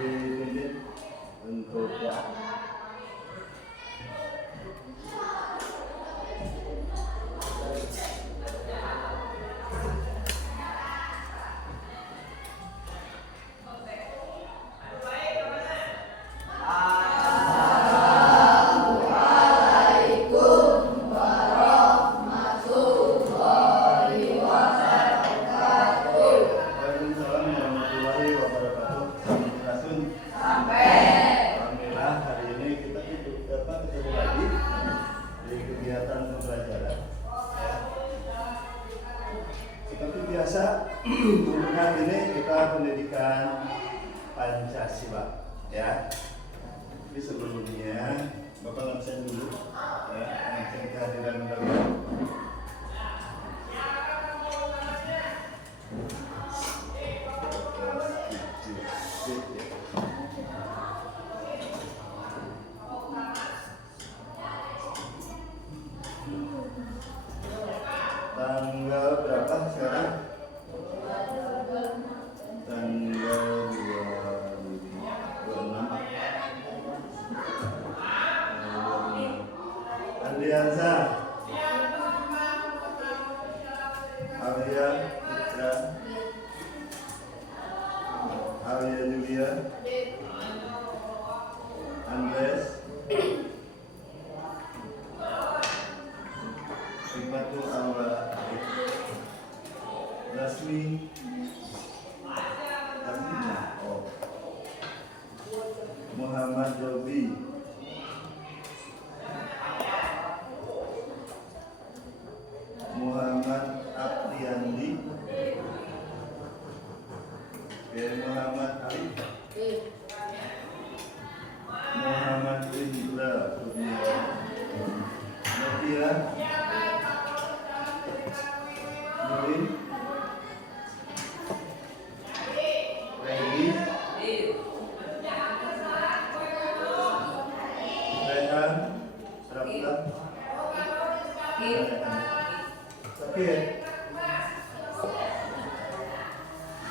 dipimpin untuk untuk hari ini kita pendidikan Pancasila ya. Tapi sebelumnya Bapak absen dulu ya, absen kehadiran kalian. Tanggal berapa sekarang? Tanggal 26. Andriansa, Alia Putra, Alia Julia, Andres, Hikmatul Aula, Rasmi, Muhammad Jobi, Muhammad Abdiandi, Muhammad Ali, Muhammad Indra Novia, Nurin, Oke.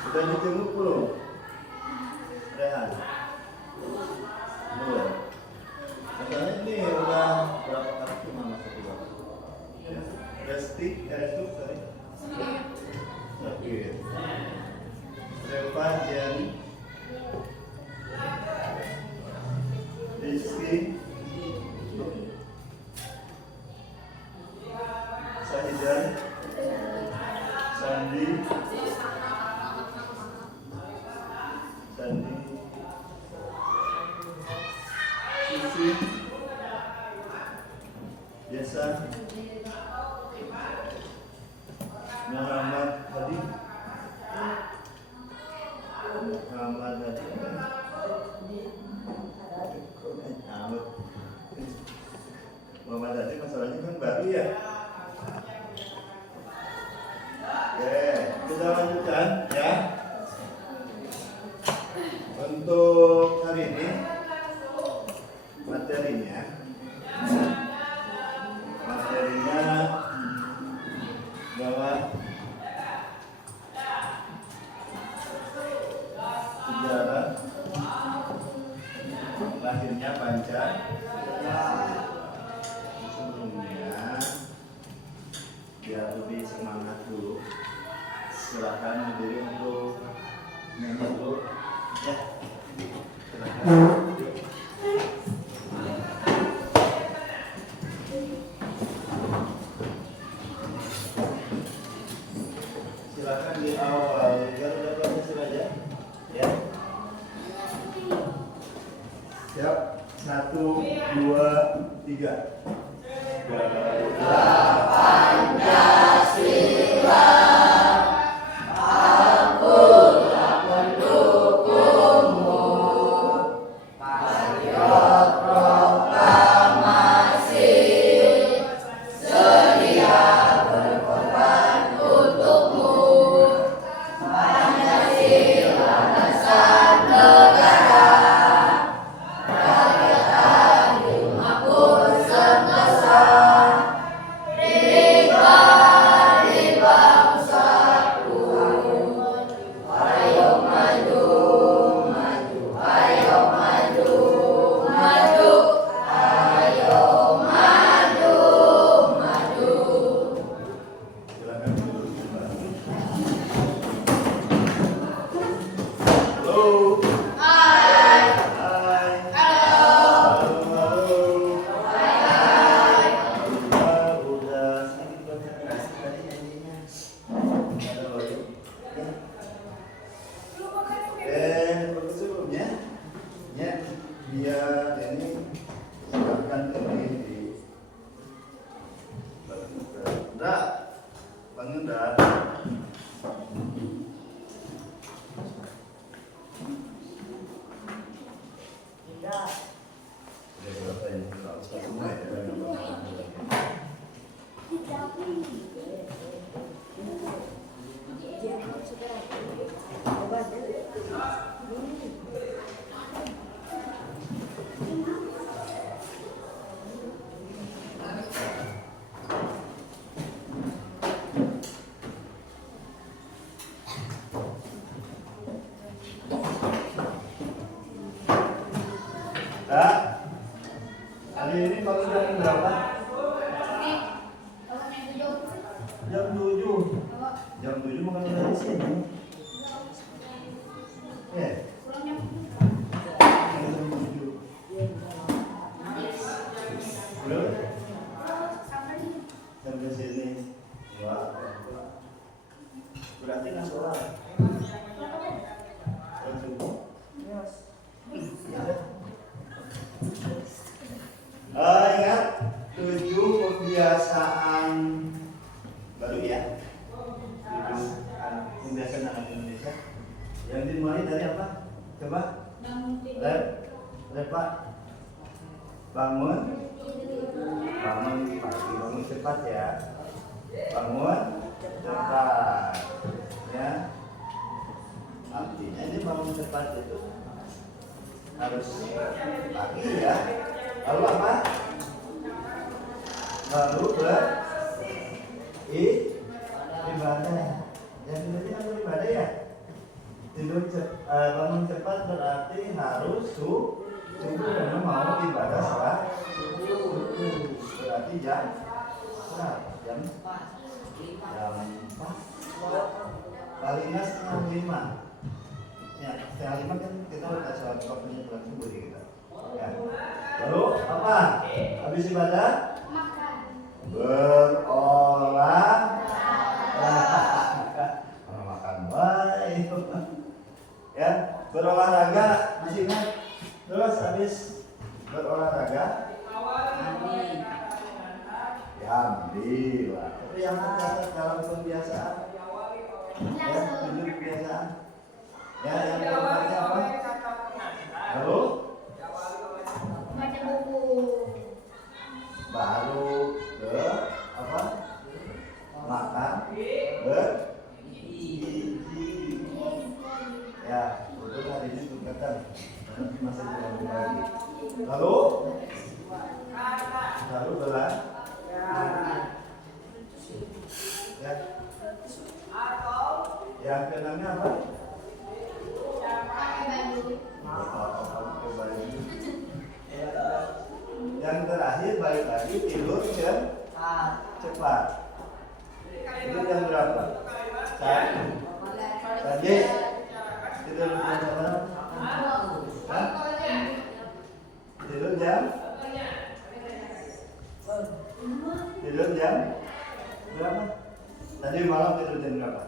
Sudah dijenguk belum? Rehan? Belum. Katanya ini udah berapa kartu mama satu bang? Resti, itu tadi. Oke. Reva, Jenny, Rizky, Sahidan, Sandi, Susi, Yesa, Muhammad Hadi, Muhammad Hadi masalahnya kan baru ya. Oke, kita lanjutkan ya. Untuk hari ini materinya bahwa sejarah lahirnya Pancasila. Sebelumnya biar lebih semangat dulu, silakan berdiri untuk nyanyi dulu ya. Silakan. Silakan di awal biar udah Pancasila aja ya. Siap, 1, 2, 3. Pancasila. Hari ini bangun jam berapa? Jam 7. Jam 7 makan dari sini. Belum? Sampai sini. Wah. Berarti nggak sholat. Ingat 7 kebiasaan baru ya. Kebiasaan anak Indonesia. Yang dimulai dari apa? Coba. Pak. Bangun pagi, bangun cepat ya. Bangun cepat. Ya. Artinya ini bangun cepat itu harus pagi ya. Lalu apa? Lalu beribadah. Yang ini kan beribadah ya. Bangun cepat berarti harus subuh karena mau ibadah sholat subuh. Berarti jam 4. Palingnya setengah 5. Ya, setengah 5 kan kita udah sholat waktunya sholat subuh di kita. Ya. Lalu apa? Habis ibadah? Makan baik. Ya, berolahraga masih ingat? Terus habis berolahraga? Ya, alhamdulillah. Tapi yang tercatat dalam kebiasaan? Ya, 7 kebiasaan. Ya, yang pertamanya apa? Lalu? Baca buku. Baru ke apa? Makan bergizi. Ya, untuk hari ini tingkatan masih belum lagi. Lalu belah. Ya. Yang keenamnya apa? Yang terakhir balik lagi tidur cepat. Itu jam berapa? Tadi tidur jam berapa? Tidur jam berapa? Tadi malam tidur jam berapa?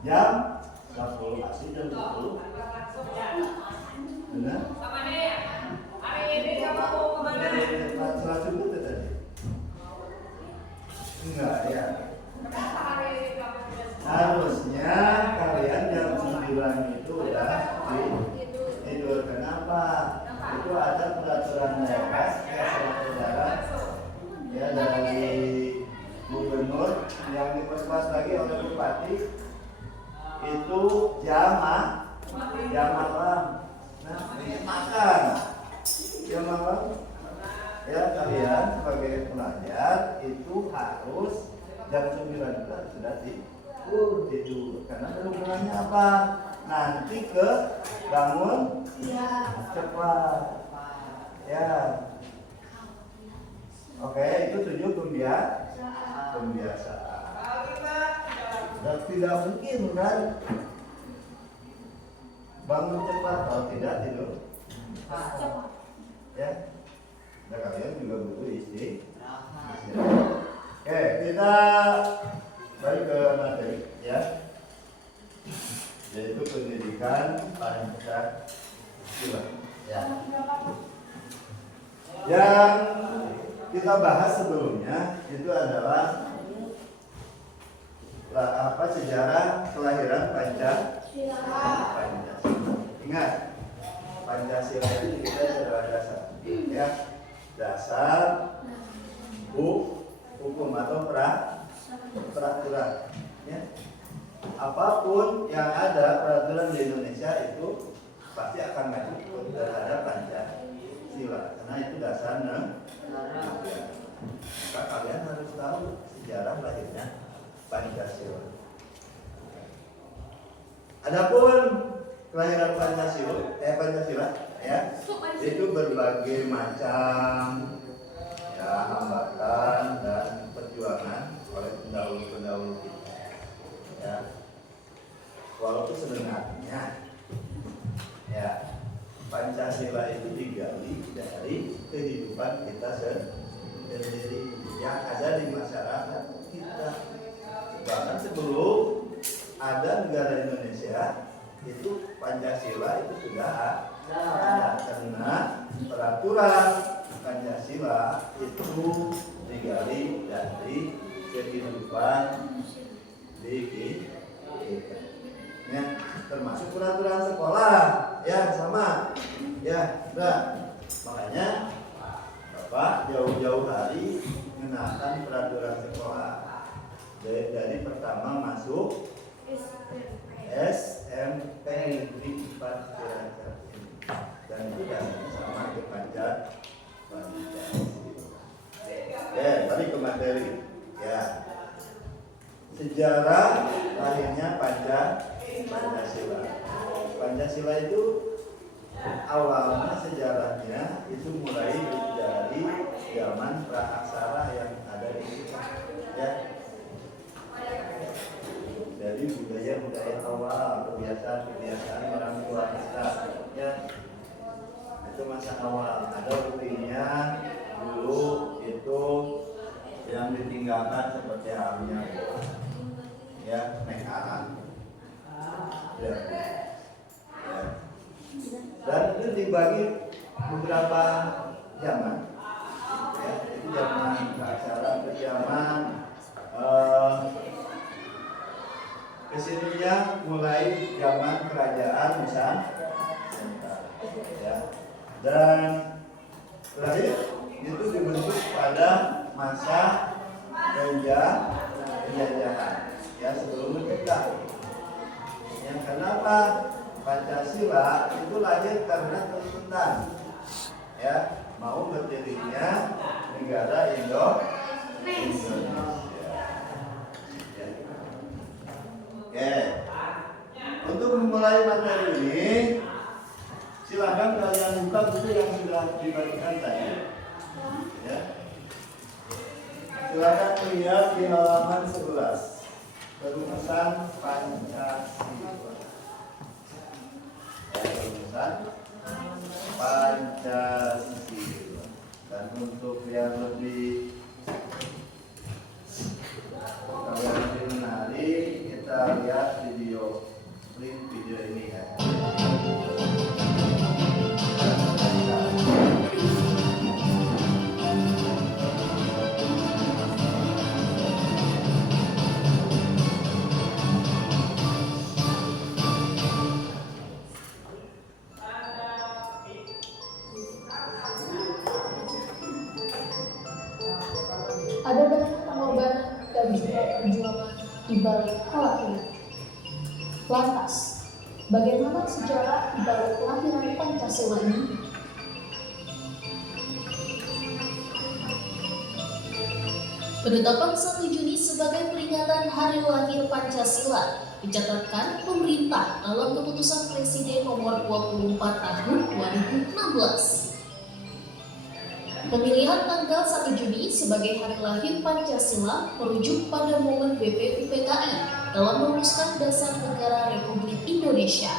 Jam 10, masih jam 10. Benar? Hari ini kamu mau kemana? Sholat subuh tadi? Enggak ya. Harusnya kalian jam 9 itu udah tidur. Kenapa? Itu ada peraturan daerah ya dari gubernur yang diperluas lagi oleh bupati itu jam malam. Nah, makan jam malam ya, kalian sebagai pelajar itu harus jam 9 sudah tidur. Karena hubungannya apa? Nanti ke bangun cepat ya. Oke, itu 7 kebiasaan. Dan tidak mungkin kan bangun cepat kalau tidak tidur ya. Nah, kalian juga butuh istirahat. Oke, kita balik ke materi ya, yaitu pendidikan paling besar ya. Yang kita bahas sebelumnya itu adalah sejarah kelahiran Pancasila. Ingat, Pancasila itu kita sudah dasar, ya, dasar hukum atau peraturan. Ya. Apapun yang ada peraturan di Indonesia itu pasti akan ngacu terhadap Pancasila, karena itu dasar negara. Maka kalian harus tahu sejarah lahirnya Pancasila. Adapun kelahiran Pancasila ya, itu berbagai macam ya hambatan dan perjuangan oleh pendahulu kita. Ya. Walaupun sebenarnya ya Pancasila itu digali dari kehidupan kita sendiri yang ada di masyarakat kita. Bahkan sebelum ada negara Indonesia itu Pancasila itu sudah ada, karena peraturan Pancasila itu digali dari kehidupan di kita. Ya, termasuk peraturan sekolah ya sama ya enggak. Makanya Bapak jauh-jauh hari mengenalkan peraturan sekolah dari pertama masuk SMP di 4 Cilacap ini, dan itu dasarnya sama ke Pancasila. Tadi ke materi ya, sejarah lahirnya Pancasila. Pancasila itu awalnya sejarahnya itu mulai dari zaman praaksara yang ada di kita ya, dari budaya awal, kebiasaan orang tua kita ya, itu masa awal. Ada rutinnya dulu itu yang ditinggalkan seperti halnya ya nekaran ya. Dan itu dibagi beberapa zaman ya, itu zaman praaksara ke zaman kesininya mulai zaman kerajaan Nusantara ya, dan terakhir itu dibentuk pada masa penjajahan ya, sebelum merdeka. Yang kenapa Pancasila itu lahir karena tuntutan ya mau berdirinya negara Indonesia. Oke. Untuk memulai materi ini, silakan kalian buka buku yang sudah dibagikan tadi. Ya. Silakan lihat di halaman 11. Perumusan Pancasila. Perumusan Pancasila. Dan untuk yang lebih menarik, kita lihat link video ini ya. Ada banyak pengorbanan dan juga perjuangan di balik hal ini. Lantas, bagaimana sejarah di balik kelahiran Pancasila ini? Penetapan 1 Juni sebagai peringatan Hari Lahir Pancasila dicatatkan pemerintah dalam Keputusan Presiden Nomor 24 Tahun 2016. Pemilihan tanggal 1 Juni sebagai Hari Lahir Pancasila merujuk pada momen BPUPKI dalam merumuskan Dasar Negara Republik Indonesia.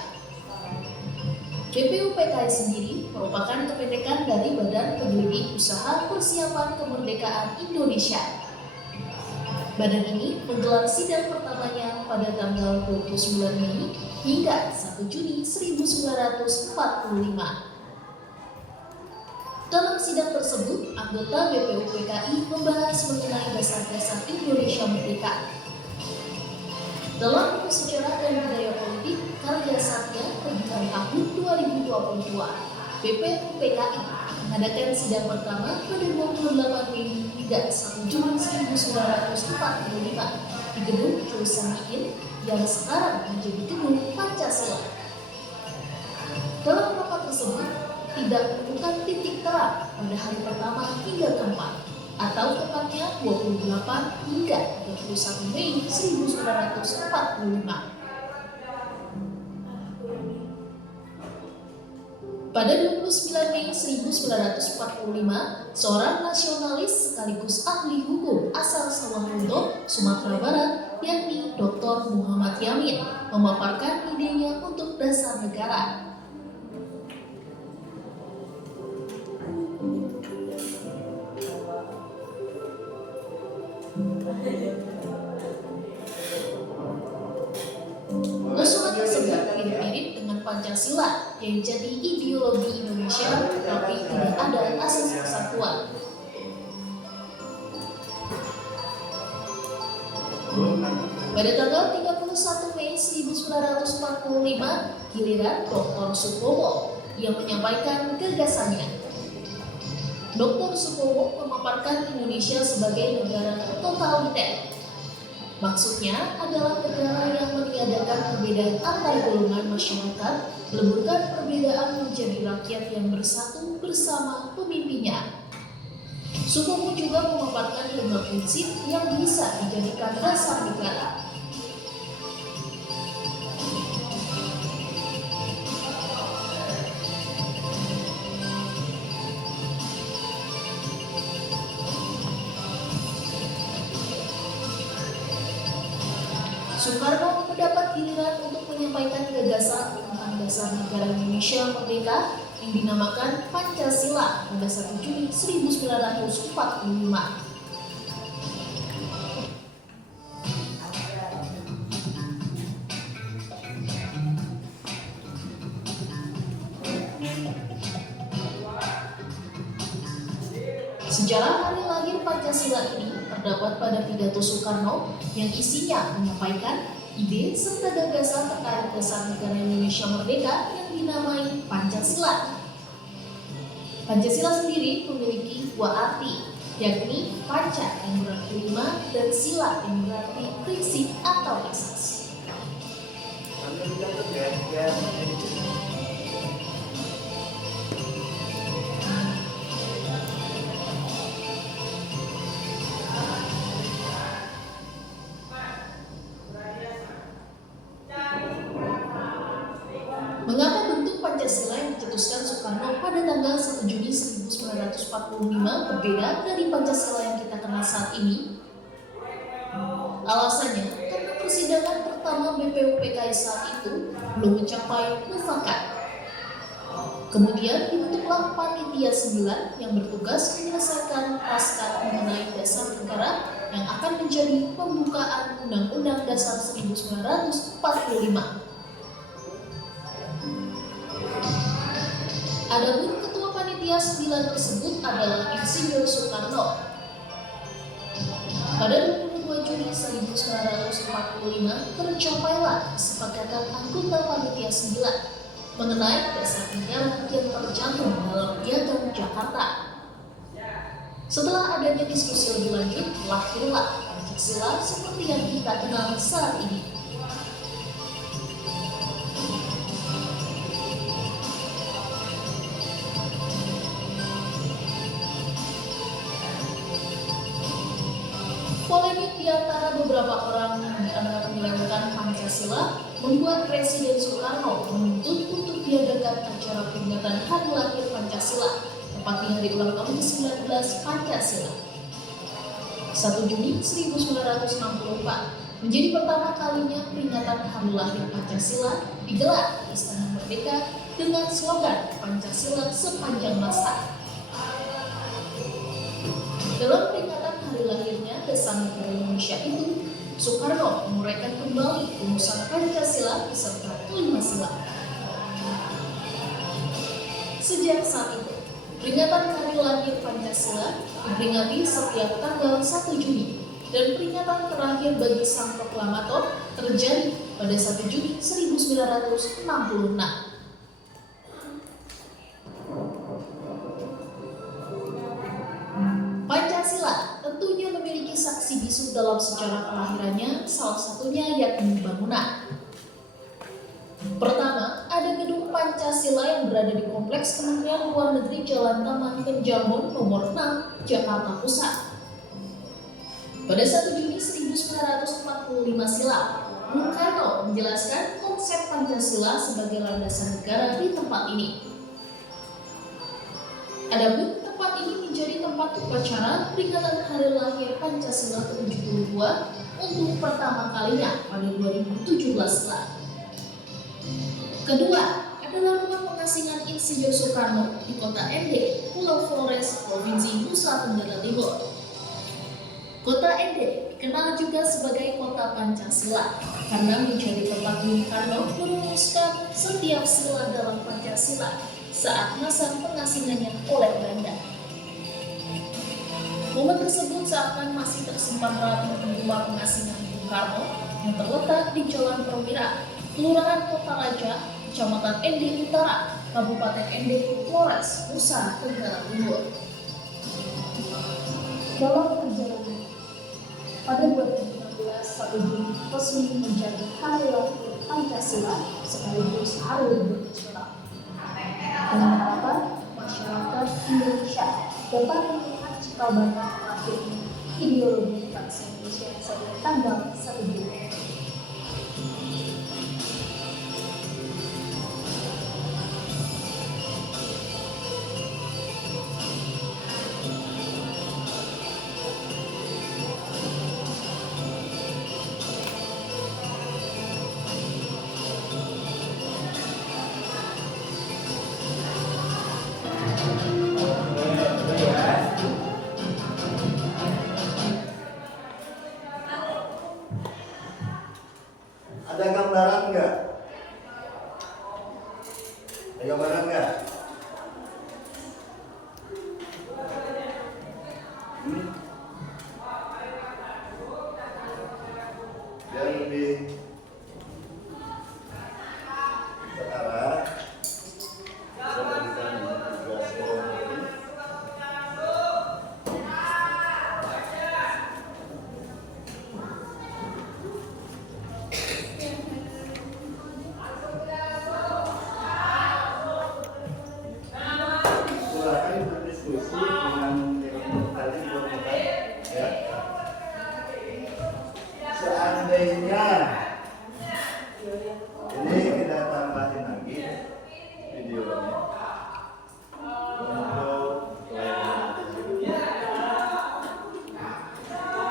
BPUPKI sendiri merupakan kependekan dari Badan Penyelidik Usaha Persiapan Kemerdekaan Indonesia. Badan ini menggelar sidang pertamanya pada tanggal 29 Mei hingga 1 Juni 1945. Dalam sidang tersebut, anggota BPUPKI membahas mengenai dasar-dasar Indonesia Merdeka. Dalam buku Sejarah dan Budaya Politik karya Satya terbitan tahun 2022, BPUPKI mengadakan sidang pertama pada 28 Mei hingga 1 Juni 1945 di Gedung Joesangin yang sekarang menjadi Gedung Pancasila. Dalam rapat tersebut tidak menemukan titik terang pada hari pertama hingga keempat, atau tepatnya 28 hingga 31 Mei 1945. Pada 29 Mei 1945, seorang nasionalis sekaligus ahli hukum asal Samarinda, Sumatera Barat, yakni Dr. Muhammad Yamin, memaparkan idenya untuk dasar negara. Usulan tersebut mirip-mirip dengan Pancasila yang jadi ideologi Indonesia, tapi tidak ada asas persatuan. Pada tanggal 31 Mei 1945, giliran Dr. Supomo yang menyampaikan gagasannya. Dr. Supomo memaparkan Indonesia sebagai negara totaliter. Maksudnya adalah negara yang meniadakan perbedaan antar golongan masyarakat, meleburkan perbedaan menjadi rakyat yang bersatu bersama pemimpinnya. Supomo juga memaparkan 5 prinsip yang bisa dijadikan dasar negara. Soekarno mendapat giliran untuk menyampaikan gagasan tentang dasar negara Indonesia merdeka yang dinamakan Pancasila pada 1 Juni 1945. Sejarah hari lahir Pancasila ini terdapat pada pidato Soekarno yang isinya menyampaikan ide serta gagasan terkait dasar negara Indonesia merdeka yang dinamai Pancasila. Pancasila sendiri memiliki 2 arti, yakni panca yang berarti 5 dan sila yang berarti prinsip atau asas. Mengapa bentuk Pancasila yang dicetuskan Soekarno pada tanggal 1 Juni 1945 berbeda dari Pancasila yang kita kenal saat ini? Alasannya, karena persidangan pertama BPUPKI saat itu belum mencapai mufakat. Kemudian dibentuklah Panitia 9 yang bertugas menyelesaikan pasca mengenai dasar negara yang akan menjadi pembukaan Undang-Undang Dasar 1945. Adapun ketua panitia 9 tersebut adalah Insinyur Soekarno. Pada 22 Juni 1945 tercapailah kesepakatan anggota panitia 9 mengenai dasar negara yang tercantum dalam Piagam Jakarta. Setelah adanya diskusi lebih lanjut, lahirlah Pancasila seperti yang kita kenal saat ini. Polemik di antara beberapa orang yang dianggap menyelewengkan Pancasila membuat Presiden Soekarno menuntut untuk diadakan acara peringatan hari lahir Pancasila, tepat di hari ulang tahun ke-19 Pancasila. 1 Juni 1964 menjadi pertama kalinya peringatan hari lahir Pancasila digelar di Istana Merdeka dengan slogan Pancasila sepanjang masa. Dalam peringatan hari lahirnya dasar negara Indonesia itu, Soekarno menguraikan kembali rumusan Pancasila beserta 5 sila. Sejak saat itu, peringatan hari lahir Pancasila diperingati setiap tanggal 1 Juni. dan peringatan terakhir bagi sang proklamator terjadi pada 1 Juni 1966. Pancasila tentunya memiliki saksi bisu dalam sejarah kelahirannya, salah satunya yakni bangunan. Pertama, ada gedung Pancasila yang berada di Kompleks Kementerian Luar Negeri Jalan Taman Penjamun nomor 6, Jakarta Pusat. Pada 1 Juni 1945 silam, Bung Karno menjelaskan konsep Pancasila sebagai landasan negara di tempat ini. Adapun tempat ini menjadi tempat upacara peringatan hari lahir Pancasila ke-72 untuk pertama kalinya pada 2017 silam. Kedua, adalah rumah pengasingan Insinyur Soekarno di Kota Ende, Pulau Flores, Provinsi Nusa Tenggara Timur. Kota Ende dikenal juga sebagai Kota Pancasila karena menjadi tempat Bung Karno merumuskan setiap sila dalam Pancasila saat masa pengasingannya oleh Belanda. Momen tersebut seakan masih tersimpan rapi di rumah pengasingan Bung Karno yang terletak di Jalan Perwira, Kelurahan Kota Raja, Kecamatan Ende Utara, Kabupaten Ende, Flores, Nusa Tenggara Timur. Dalam perjalanan pada 2016, 1 Juni resmi menjadi hari lahir Pancasila sekaligus hari libur nasional. Dengan harapan masyarakat Indonesia dapat melihat cikal bakal terakhirnya ideologi bangsa Indonesia sampai tanggal 1 Juni. Ada gambaran nggak? Ada gambaran nggak? Biar lebih setara. Saya berikan tugas ini. Silakan berdiskusi dengan tadi ya. Seandainya ini kita tambahin lagi videonya untuk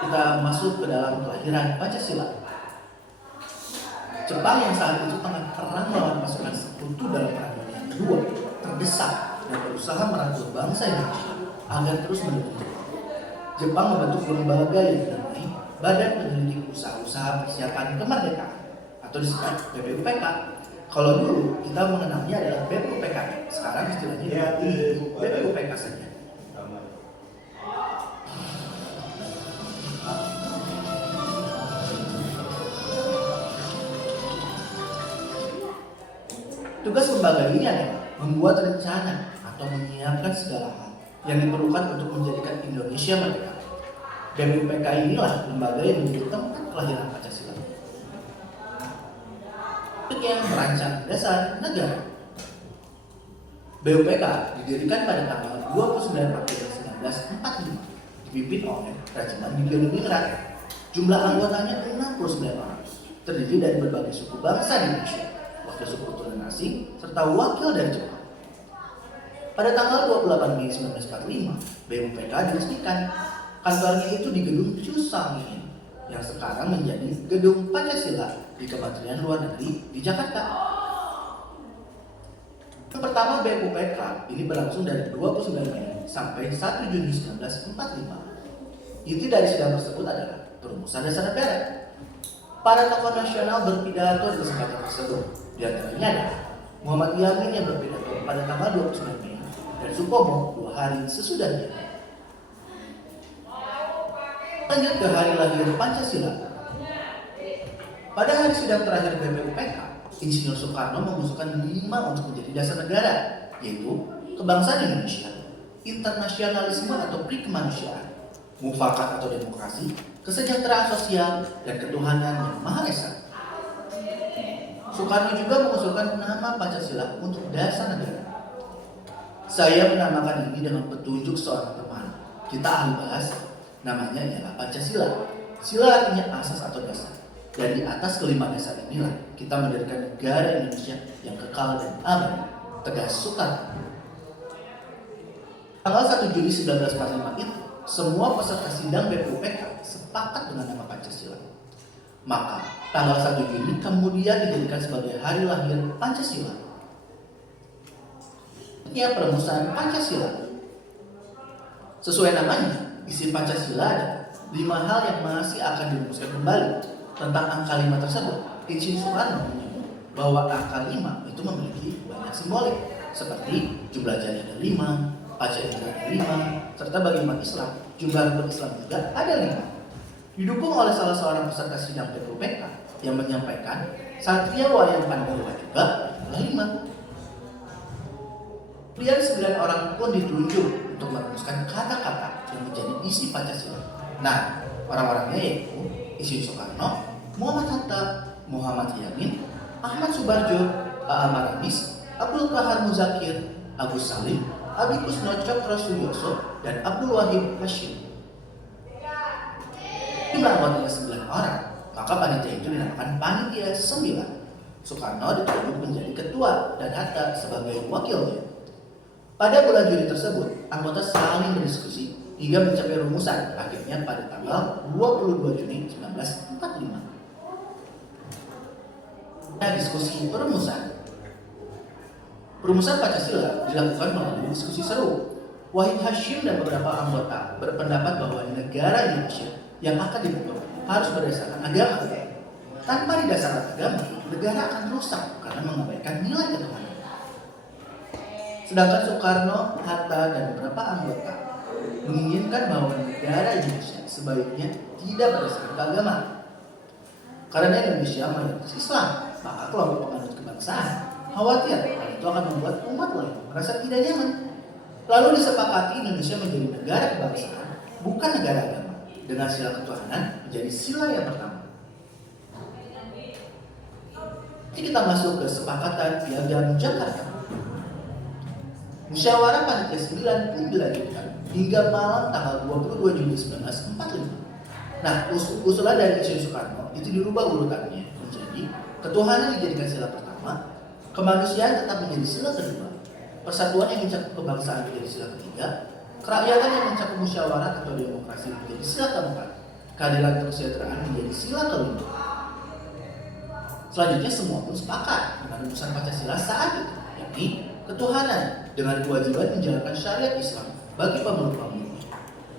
kita masuk ke dalam kelahiran Pancasila. Jepang yang saat itu tengah perang melawan pasukan Sekutu dalam Perang Dunia Kedua terdesak dan berusaha merangkul bangsa Indonesia agar terus mendukung. Jepang membentuk lembaga yang dinamai Badan Penyelidik Usaha-Usaha Persiapan Kemerdekaan atau disingkat BPUPK. Kalau dulu kita mengenalnya adalah BPUPK, sekarang istilahnya BPUPK saja. Tugas lembaga ini adalah membuat rencana atau menyiapkan segala hal yang diperlukan untuk menjadikan Indonesia merdeka. BPUPK inilah lembaga yang menjadi tempat kelahiran Pancasila. Yang merancang dasar negara. BPUPK didirikan pada tanggal 29 April 1945, dipimpin oleh Raja Mandiningrat. Jumlah anggotanya 69 orang, terdiri dari berbagai suku bangsa di Indonesia, wakil suku keturunan asing, serta wakil dari Jepang. Pada tanggal 28 Mei 1945, BPUPK diresmikan. Kantornya itu di Gedung Cusangin, yang sekarang menjadi Gedung Pancasila di Kementerian Luar Negeri di Jakarta. Yang pertama BPUPK ini berlangsung dari 29 Mei sampai 1 Juni 1945. Inti dari sidang tersebut adalah perumusan dasar negara. Para tokoh nasional berpidato di kesempatan tersebut. Di antaranya adalah Muhammad Yamin yang berpidato pada tanggal 29 Mei dan Supomo 2 hari sesudahnya. Lanjut ke hari lahir Pancasila. Pada hari sidang terakhir BPUPK, Insinyur Soekarno mengusulkan 5 untuk menjadi dasar negara, yaitu kebangsaan Indonesia, internasionalisme atau pri-kemanusiaan, mufakat atau demokrasi, kesejahteraan sosial, dan ketuhanan yang Maha Esa. Soekarno juga mengusulkan nama Pancasila untuk dasar negara. Saya menamakan ini dengan petunjuk seorang teman. Kita ahli bahasa, namanya ialah Pancasila. Sila artinya asas atau dasar. Dan di atas kelima dasar inilah kita mendirikan negara Indonesia yang kekal dan abadi. Tegas Soekarno. Tanggal 1 Juli 1945 itu, semua peserta sidang BPUPK sepakat dengan nama Pancasila. Maka, tanggal 1 Juli kemudian dijadikan sebagai hari lahir Pancasila. Ini perumusan Pancasila. Sesuai namanya, isi Pancasila ada 5 hal yang masih akan dirumuskan kembali. Tentang angka 5 tersebut, Insinyur Soekarno menyebut bahwa angka 5 itu memiliki banyak simbolik, seperti jumlah jari ada 5, pajak ada 5, serta bagi umat Islam, jumlah rukun Islam juga ada 5. Didukung oleh salah seorang peserta sidang BPUPK yang menyampaikan Satria Wayang Pandawa juga adalah 5. Kemudian 9 orang pun ditunjuk untuk merumuskan kata-kata yang menjadi isi Pancasila. Nah, orang-orangnya yaitu Insinyur Soekarno, Muhammad Hatta, Muhammad Yamin, Ahmad Subarjo, A.A. Maramis, Abdul Qahar Muzakir, Agus Salim, Abikus Cokro Suyoso, dan Abdul Wahid Hashim. Jumlah anggotanya 9 orang, maka panitia itu dinamakan Panitia 9. Soekarno ditunjuk menjadi ketua dan Hatta sebagai wakilnya. Pada bulan Juli tersebut, anggota saling berdiskusi hingga mencapai rumusan, akhirnya pada tanggal 22 Juni 1945. Nah, diskusi perumusan. Perumusan Pancasila dilakukan melalui diskusi seru. Wahid Hashim dan beberapa anggota berpendapat bahwa negara Indonesia yang akan dibentuk harus berdasarkan agama. Tanpa didasarkan agama, negara akan rusak karena mengabaikan nilai ketuhanan. Sedangkan Soekarno, Hatta, dan beberapa anggota menginginkan bahwa negara Indonesia sebaiknya tidak berdasarkan agama. Karena Indonesia mayoritas Islam, maka kelompok penganut kebangsaan khawatir hal itu akan membuat umat lain merasa tidak nyaman. Lalu disepakati Indonesia menjadi negara kebangsaan, bukan negara agama, dengan sila ketuhanan menjadi sila yang pertama. Jadi kita masuk ke kesepakatan Piagam Jakarta. Musyawarah Panitia 9 pun dilanjutkan hingga malam tanggal 22 Juli 1945. Nah, usulan dari Insinyur Soekarno itu dirubah urutannya menjadi ketuhanan dijadikan sila pertama, kemanusiaan tetap menjadi sila kedua, persatuan yang mencakup kebangsaan menjadi sila ketiga, kerakyatan yang mencakup musyawarah atau demokrasi menjadi sila keempat, keadilan dan kesejahteraan menjadi sila kelima. Selanjutnya semua pun sepakat dengan rumusan Pancasila saat itu, yakni ketuhanan dengan kewajiban menjalankan syariat Islam bagi pemeluk-pemeluknya,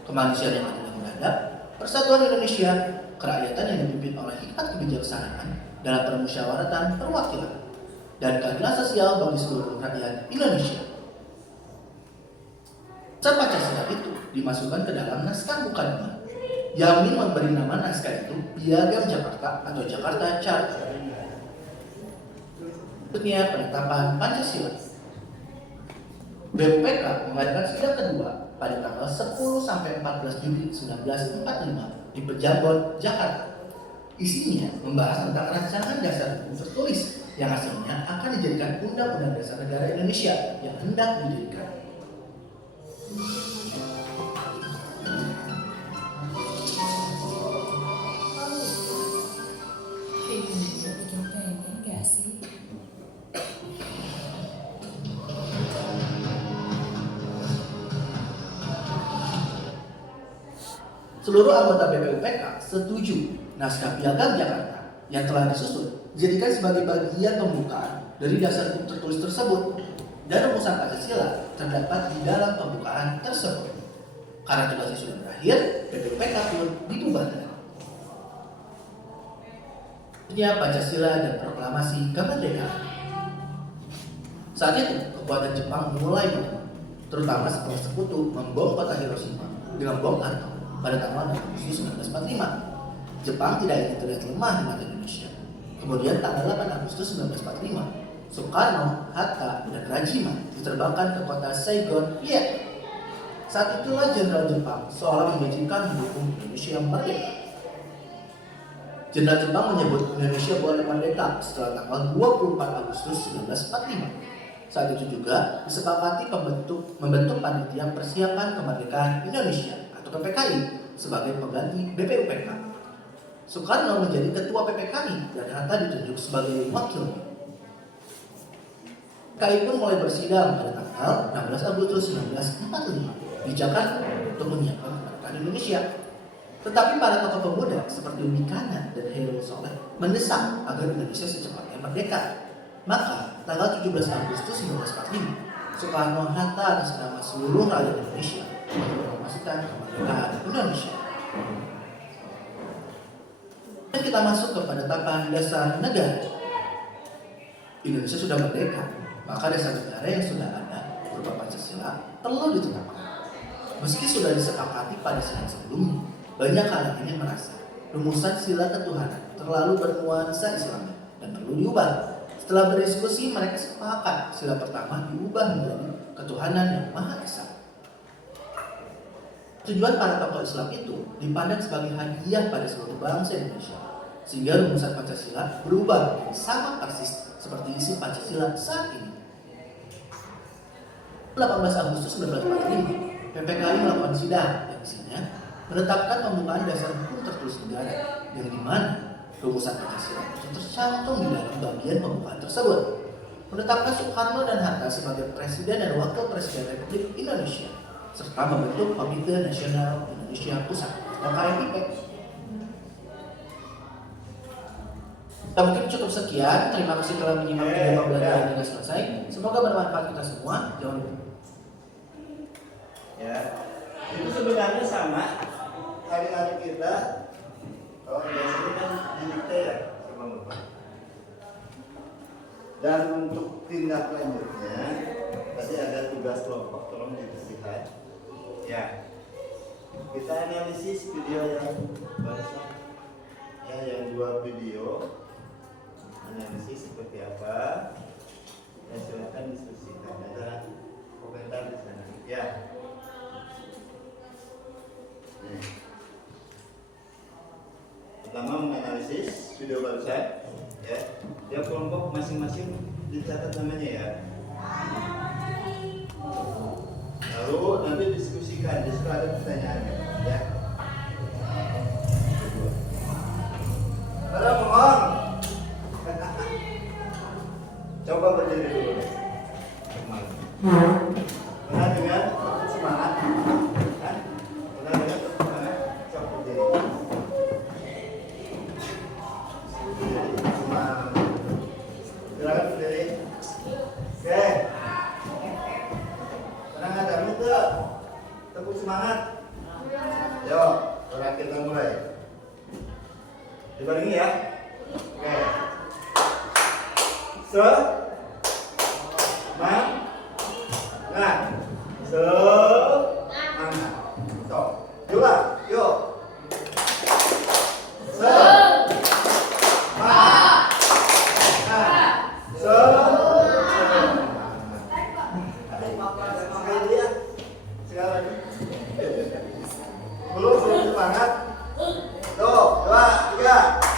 kemanusiaan yang adil dan beradab, persatuan Indonesia, kerakyatan yang dipimpin oleh hikmat kebijaksanaan dalam permusyawaratan perwakilan, dan keadilan sosial bagi seluruh rakyat Indonesia. Naskah Pancasila itu dimasukkan ke dalam naskah mukadimah. Yamin memberi nama naskah itu Piagam Jakarta atau Jakarta Charter. Berikutnya penetapan Pancasila. BPUPK mengadakan sidang kedua pada tanggal 10 sampai 14 Juli 1945 di Pejagon, Jakarta. Isinya membahas tentang rancangan dasar hukum tertulis yang hasilnya akan dijadikan Undang-Undang Dasar Negara Indonesia yang hendak didirikan. Seluruh anggota BPUPK setuju naskah Piagam Jakarta yang telah disusun dijadikan sebagai bagian pembukaan dari dasar hukum tertulis tersebut, dan rumusan Pancasila terdapat di dalam pembukaan tersebut. Karena tugasnya sudah berakhir, BPUPK pun dibubarkan. Ini Pancasila dan Proklamasi Kemerdekaan. Saat itu, kekuatan Jepang mulai melemah, terutama setelah sekutu membom kota Hiroshima dengan bom atom. pada tanggal 6 Agustus 1945. Jepang tidak ingin terlihat lemah di mata Indonesia. Kemudian tanggal 8 Agustus 1945, Soekarno, Hatta, dan Rajima diterbangkan ke kota Saigon, Vietnam. Saat itulah Jenderal Jepang seolah menjanjikan mendukung Indonesia merdeka. Jenderal Jepang menyebut Indonesia boleh merdeka setelah tanggal 24 Agustus 1945. Saat itu juga disepakati membentuk Panitia Persiapan Kemerdekaan Indonesia atau PPKI sebagai pengganti BPUPK. Soekarno menjadi ketua PPKI dan Hatta ditunjuk sebagai wakilnya. PPKI pun mulai bersidang pada tanggal 16 Agustus 1945 di Jakarta untuk menyiapkan kemerdekaan Indonesia. Tetapi para tokoh pemuda seperti Umi Kana dan Hairul Soleh mendesak agar Indonesia secepatnya merdeka. Maka tanggal 17 Agustus 1945, Soekarno Hatta atas nama seluruh rakyat Indonesia memproklamasikan kemerdekaan Indonesia. Dan kita masuk ke penetapan dasar negara. Indonesia sudah merdeka, maka dasar negara yang sudah ada berupa Pancasila perlu ditetapkan. Meski sudah disepakati pada sidang sebelumnya, banyak kalangan yang merasa rumusan sila ketuhanan terlalu bernuansa Islami dan perlu diubah. Setelah berdiskusi, mereka sepakat sila pertama diubah menjadi ketuhanan yang Maha Esa. Tujuan para tokoh Islam itu dipandang sebagai hadiah pada seluruh bangsa Indonesia, sehingga rumusan Pancasila berubah menjadi sama persis seperti isi Pancasila saat ini. 18 Agustus 1945, PPKI melakukan sidang yang isinya menetapkan pembukaan dasar hukum tertulis negara, yang dimana rumusan Pancasila itu tercantum di dalam bagian pembukaan tersebut. Menetapkan Soekarno dan Hatta sebagai Presiden dan Wakil Presiden Republik Indonesia, serta membentuk Komite Nasional Indonesia Pusat atau KNIP. Kita mungkin cukup sekian. Terima kasih telah menyimak video pembelajaran hingga selesai. Semoga bermanfaat kita semua. Jangan lupa. Ya, itu sebenarnya sama hari-hari kita. Kalau biasanya kan didikte ya, coba lupa. Dan untuk tindak lanjutnya, tadi ada tugas kelompok, tolong dilihat. Ya, kita analisis video yang barusan, ya, yang 2 video, analisis seperti apa. Ya, silakan diskusikan. Ada komentar di sana. Ya. Nih. Pertama menganalisis video barusan, ya. Tiap kelompok masing-masing dicatat namanya ya. Lalu nanti diskusikan, di situ ada pertanyaannya, ya. Ada mohon. Coba berdiri dulu. Benar dengan semangat. Benar dengan semangat. Coba berdiri. Silakan berdiri. Oke. Tenang ada muka. Tepuk semangat. Yo, orang kita mulai. Dibarengi ya. Oke. Semangat. So, coba, yuk. Belum semangat. Tuh, 2, 3.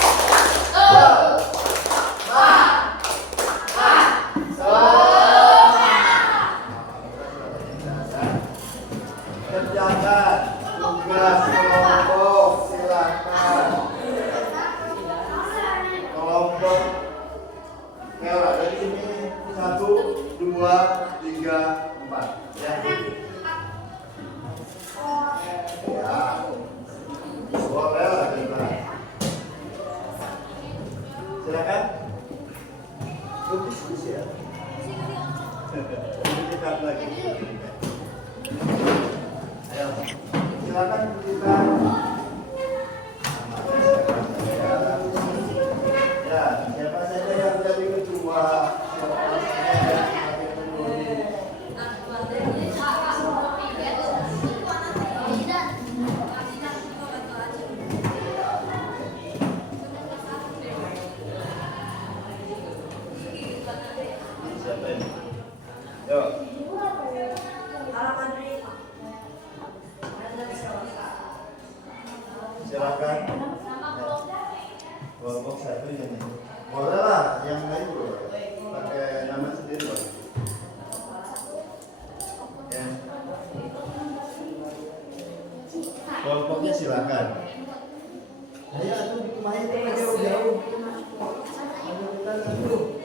Kerjakan tugas kelompok, silakan. Kelompok merah dari sini 1, 2, 3, 4. Ya. Ya. Boleh lah kita. Silakan. Diskusi ya. Dekat lagi. Ayo, silakan kita. Ya, siapa saja yang jadi ketua? Kelompok satu yang ini. Boleh lah, yang lain boleh. Pakai nama sendiri boleh. Ya. Kelompoknya silakan. Ayo atuh main jauh-jauh. Ayo kita dulu.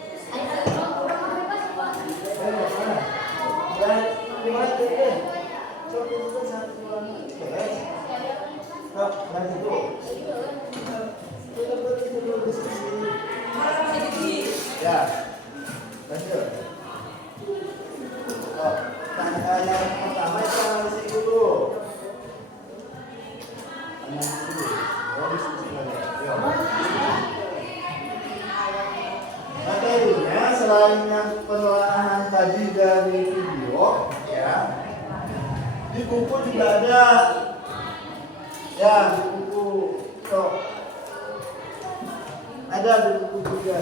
Ya, lanjut. Oh, tanya yang pertama itu analisis dulu. Analisis dulu. Oh, diskusi lagi. Yuk. Materinya selain yang penelaahan tadi dari video, ya, di buku juga ada. Ya, di buku. Tuh. Ada di buku juga.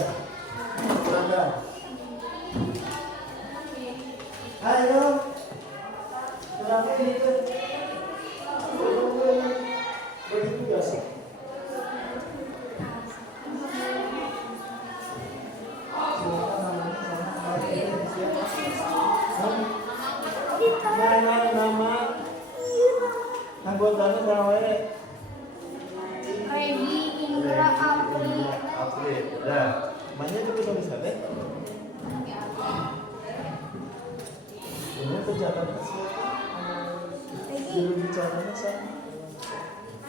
Silakan. Ayo. Silakan itu. Beri tugas. Nama anggotanya berapa? Regi Indra Apri. April. Nah, namanya juga tulisannya. Ini pejabat siapa? Juru bicaranya sama.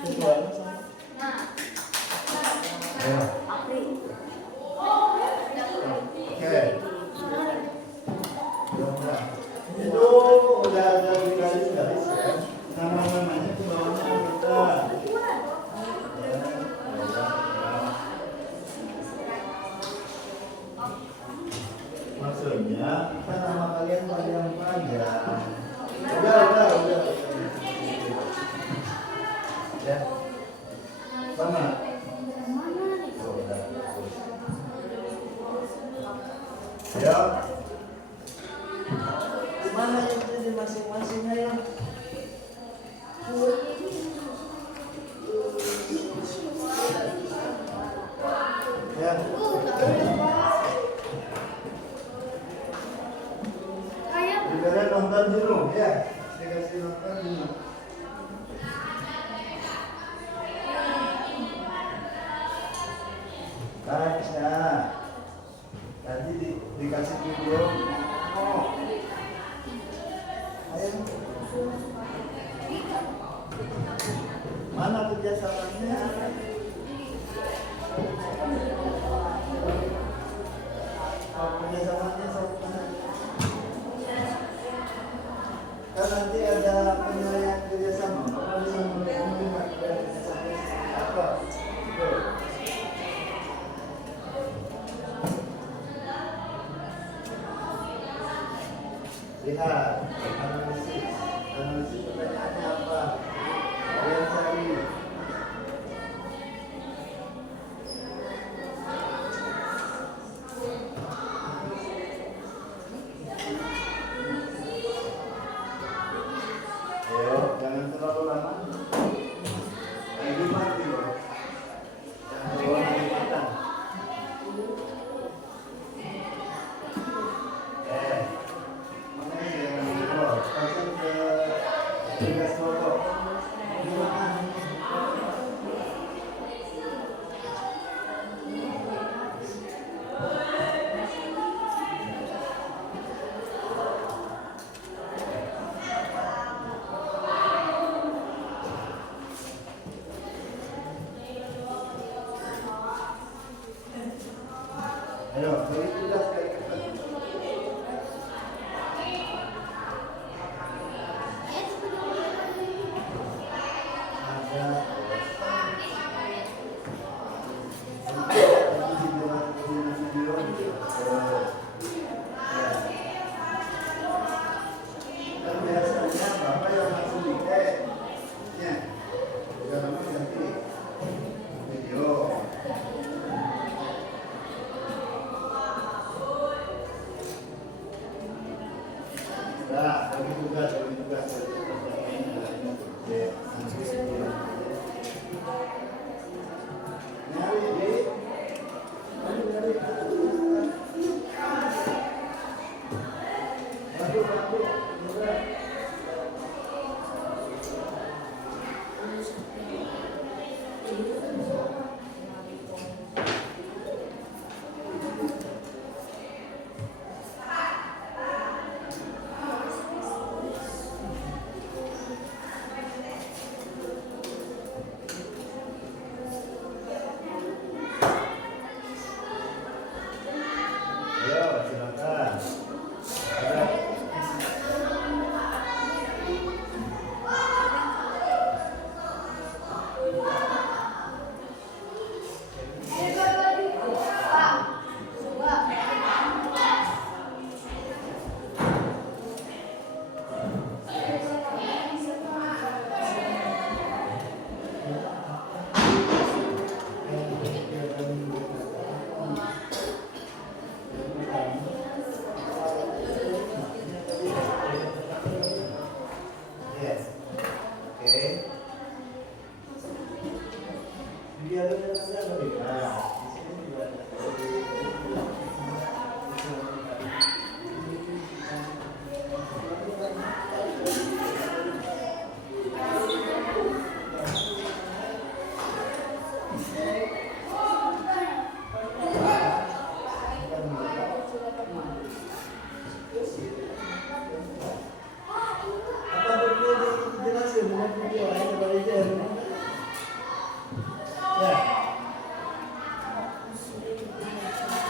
Ketuanya sama. Ya. Apri. Oke. Itu udah ada di garis-garis ya. Nama-namanya ke bawahnya anggota. Maksudnya kan nama kalian panjang-panjang. Udah. Ya. Sama. Ya. Mana itu di masing-masing ayo. Ya. Dikasih nonton dulu ya. Dikasih nonton dulu. Baca. Tadi dikasih video. Oh. Ayo. Mana kerjasamanya? Oh, kerjasamanya sama. Kan nanti ada penilaian kerjasama. Kalau bisa melihat kerjasama apa? Tuh. Lihat, analisis pertanyaannya apa? Kalian cari. Ayo, jangan terlalu lama. Lagi mati loh. Jangan bawa lagi makan. Makanya jangan lupa pasang ke tugas pokok. Ayo, beri tugas dari cepat. Video.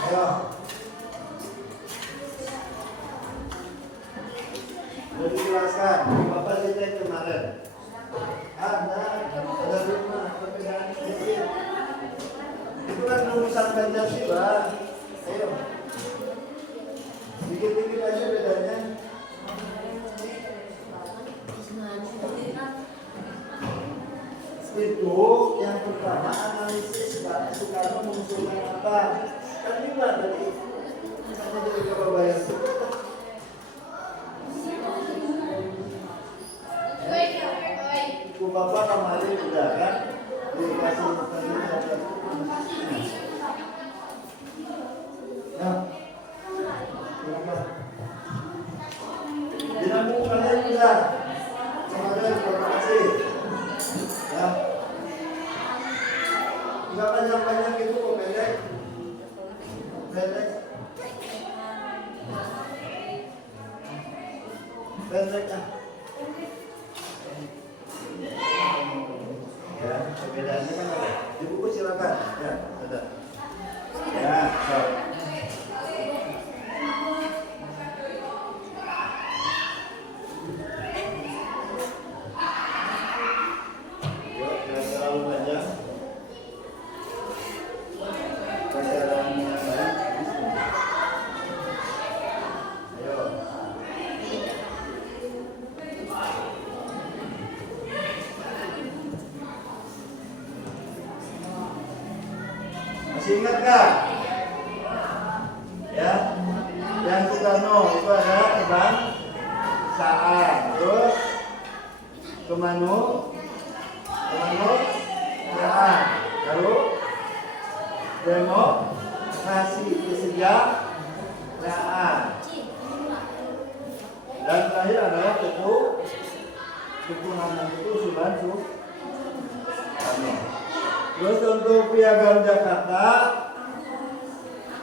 Ayo. Sudah dijelaskan, Bapak cerita kemarin. Ada rumah perbedaan sedikit. Itu kan rumusan Pancasila. Ayo. Dikit-dikit aja bedanya. Itu yang pertama analisis Pak Soekarno mengusulkan apa? Kan juga tadi misalnya jadi kebayang. Ibu bapak kemarin udah kan dikasih tadi ada. Nah, dinamik kalian udah kemarin terima kasih. Ya, nggak banyak-banyak itu kok pendek, pendek ah. Ya, perbedaannya kan ada. Di buku silakan. Ya, ada. Ya, so. Yuk, jangan terlalu panjang. Perjalanannya baik. Ayo. Masih ingat gak? Ya, yang Soekarno itu ada kebangsaan, terus kemanusiaan, lalu demokrasi, kesejahteraan, dan terakhir adalah ketuhanan itu Soekarno. Terus untuk Piagam Jakarta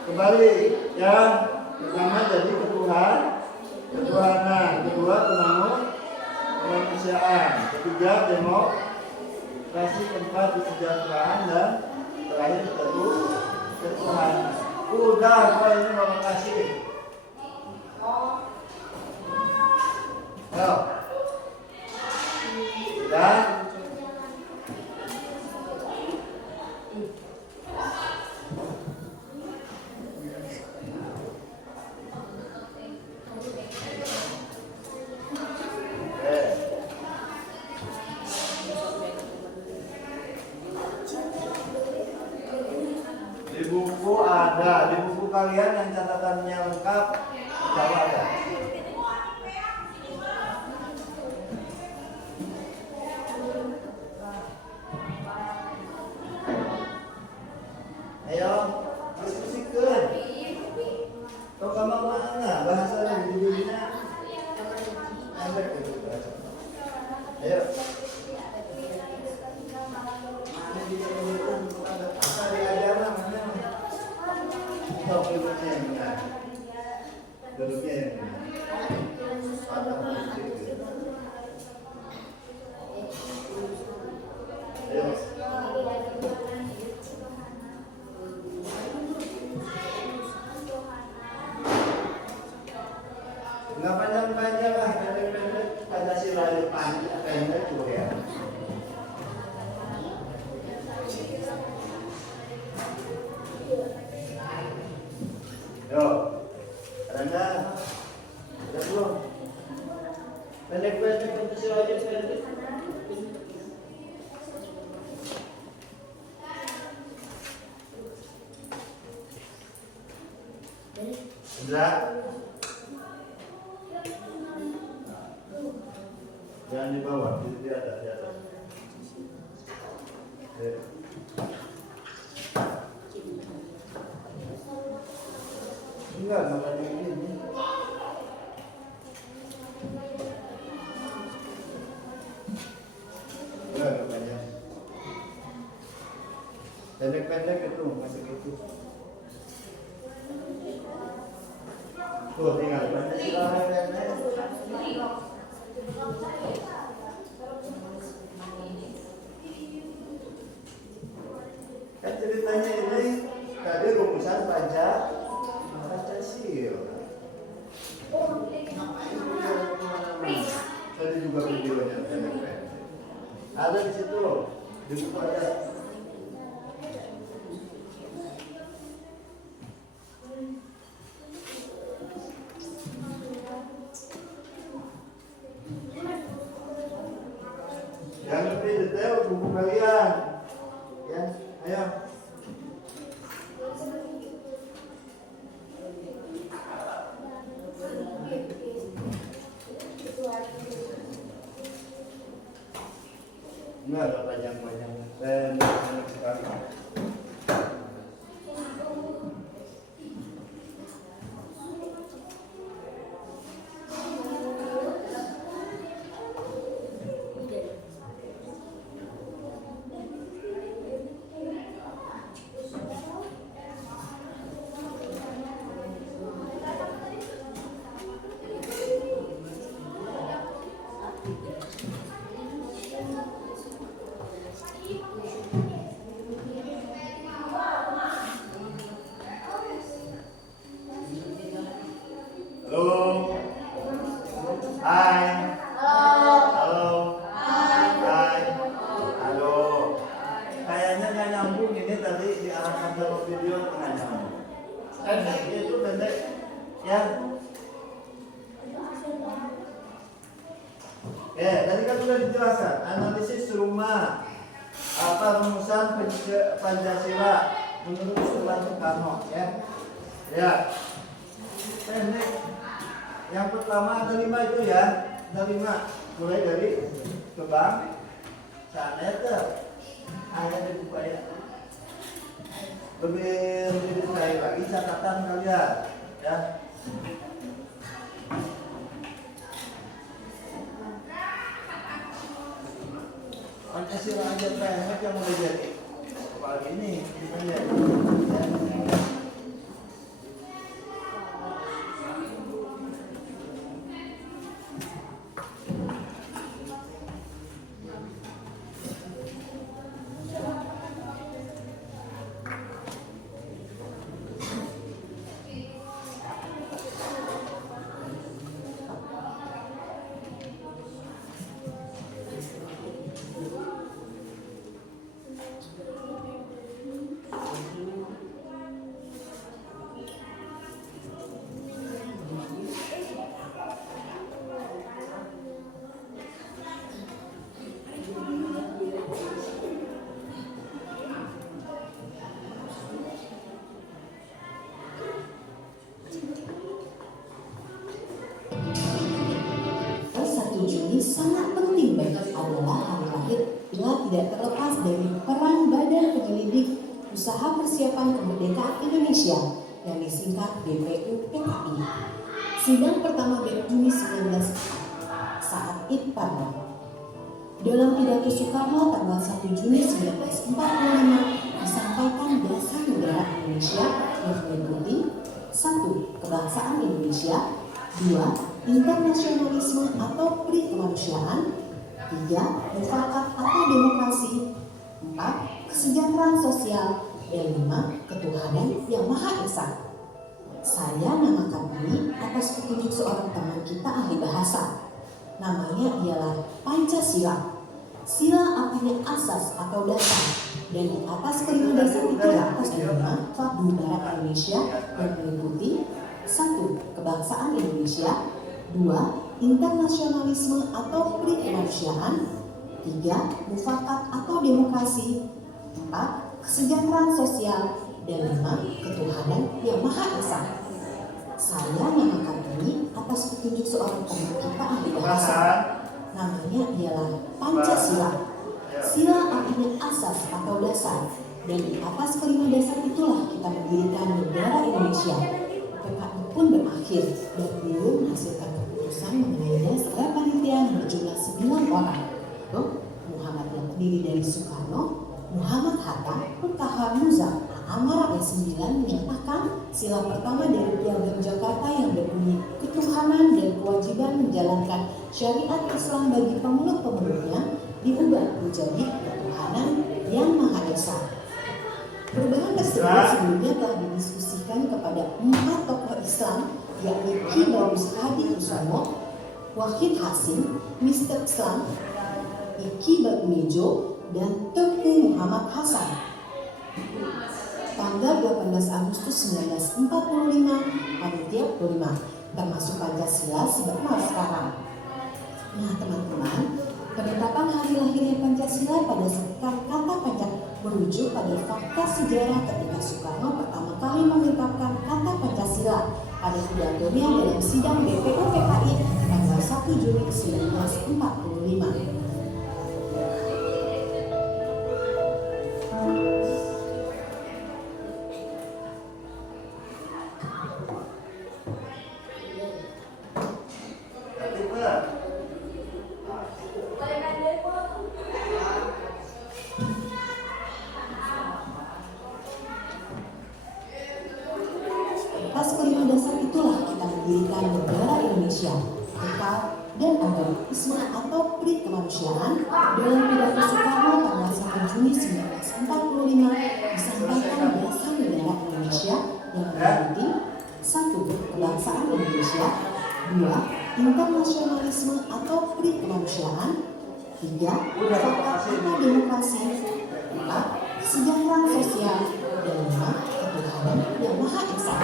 kembali yang pertama jadi ketuhanan, kedua kemanusiaan, ketiga demokrasi, keempat kesejahteraan, dan terakhir ketuhanan. Udah, kok ini mau kasih. Ayo. Sudah. Di buku ada, di buku kalian yang catatannya lengkap, coba ada. Ayo, diskusikan. Kau kamu mana? Bahasa yang judulnya ada gitu. Ayo. Mana di itu ada apa di agama mana? Kau duduknya yang benar. Duduknya yang benar. Ayo. Nggak panjang-panjang lah, pendek-pendek. Pancasila itu panjang, pendek tuh ya. Yo, ada belum? Pendek-pendek Pancasila aja pendek. Indra, jangan di bawah, di atas, di atas. Enggak, makanya ini. Enggak, makanya. Pendek-pendek itu, masih gitu. Tuh, tinggal Pancasila pendek. Kan ceritanya ini tadi rumusan Pancasila. Tadi juga videonya ada di situ, di buku ada. Yang lebih detail buku kalian, ya, ayo. Enggak ada panjang-panjang, pendek sekali. Halo. Hai. Halo. Hai. Halo. Kayaknya nggak nyambung ini tadi diarahkan dalam video nggak nyambung. Pendek itu pendek, ya. Oke, tadi kan sudah dijelaskan analisis rumah apa rumusan Pancasila menurut Sultan Soekarno, ya. Ya. Pendek. Yang pertama ada 5 itu ya, ada 5. Mulai dari kebangsaan ayat dibuka ya. Lebih detail lagi catatan kalian, ya. Pancasila aja pendek yang mulai jadi apalagi ini kita lihat. Juni sangat penting adalah hari lahir bila tidak terlepas dari peran Badan Penyelidik Usaha Persiapan Kemerdekaan Indonesia yang disingkat BPU-PKI. Sidang pertama BEM Juni 19 saat IPARNA. Dalam pidato Soekarno tanggal 1 Juni 1945 disampaikan dasar negara Indonesia yang meliputi 1. Kebangsaan Indonesia, 2. Internasionalisme atau pri kemanusiaan, 3. Mufakat atau demokrasi, 4. Kesejahteraan sosial, dan 5. Ketuhanan yang Maha Esa. Saya namakan ini atas petunjuk seorang teman kita ahli bahasa. Namanya ialah Pancasila. Sila artinya asas atau dasar, dan di atas kelima dasar itu atas nama Fahdu Barat Indonesia yang meliputi 1. Kebangsaan Indonesia, 2. Internasionalisme atau pri kemanusiaan, 3. Mufakat atau demokrasi, 4. Kesejahteraan sosial, dan 5. Ketuhanan yang Maha Esa. Saya namakan ini atas petunjuk seorang teman kita ahli bahasa. Namanya ialah Pancasila. Sila artinya asas atau dasar, dan di atas kelima dasar itulah kita mendirikan negara Indonesia. PKI pun berakhir dan belum menghasilkan keputusan mengenai dasar panitia yang berjumlah 9 orang. Muhammad yang terdiri dari Soekarno, Muhammad Hatta, Mutahar Muzafar, Amara S9 menyatakan sila pertama dari Piagam Jakarta yang berbunyi ketuhanan dan kewajiban menjalankan syariat Islam bagi pemeluk-pemeluknya diubah menjadi ketuhanan yang Maha Esa. Perubahan tersebut sebelumnya telah didiskusikan kepada 4 tokoh Islam, yakni Ki Bagus Hadi Kusumo, Wahid Hasim, Mr. Islam, Iki Batmejo, dan Teuku Muhammad Hasan. Tanggal 18 Agustus 1945, panitia 25, termasuk Pancasila sebagaimana sekarang. Nah teman-teman, penetapan hari lahirnya Pancasila pada sekitar kata Pancasila merujuk pada fakta sejarah ketika Soekarno pertama kali menetapkan kata Pancasila pada pidatonya dalam sidang BPU PKI tanggal 1 Juli 1945. Atas kelima dasar itulah kita mendirikan negara Indonesia, kekal dan agarisme atau pri kemanusiaan dalam pidato Soekarno tanggal 1 Juni 1945 disampaikan dasar negara Indonesia yang meliputi 1. Kebangsaan Indonesia, 2. Internasionalisme atau pri kemanusiaan, 3. Mufakat atau demokrasi, 4. Kesejahteraan sosial, dan 5. Ketuhanan yang Maha Esa.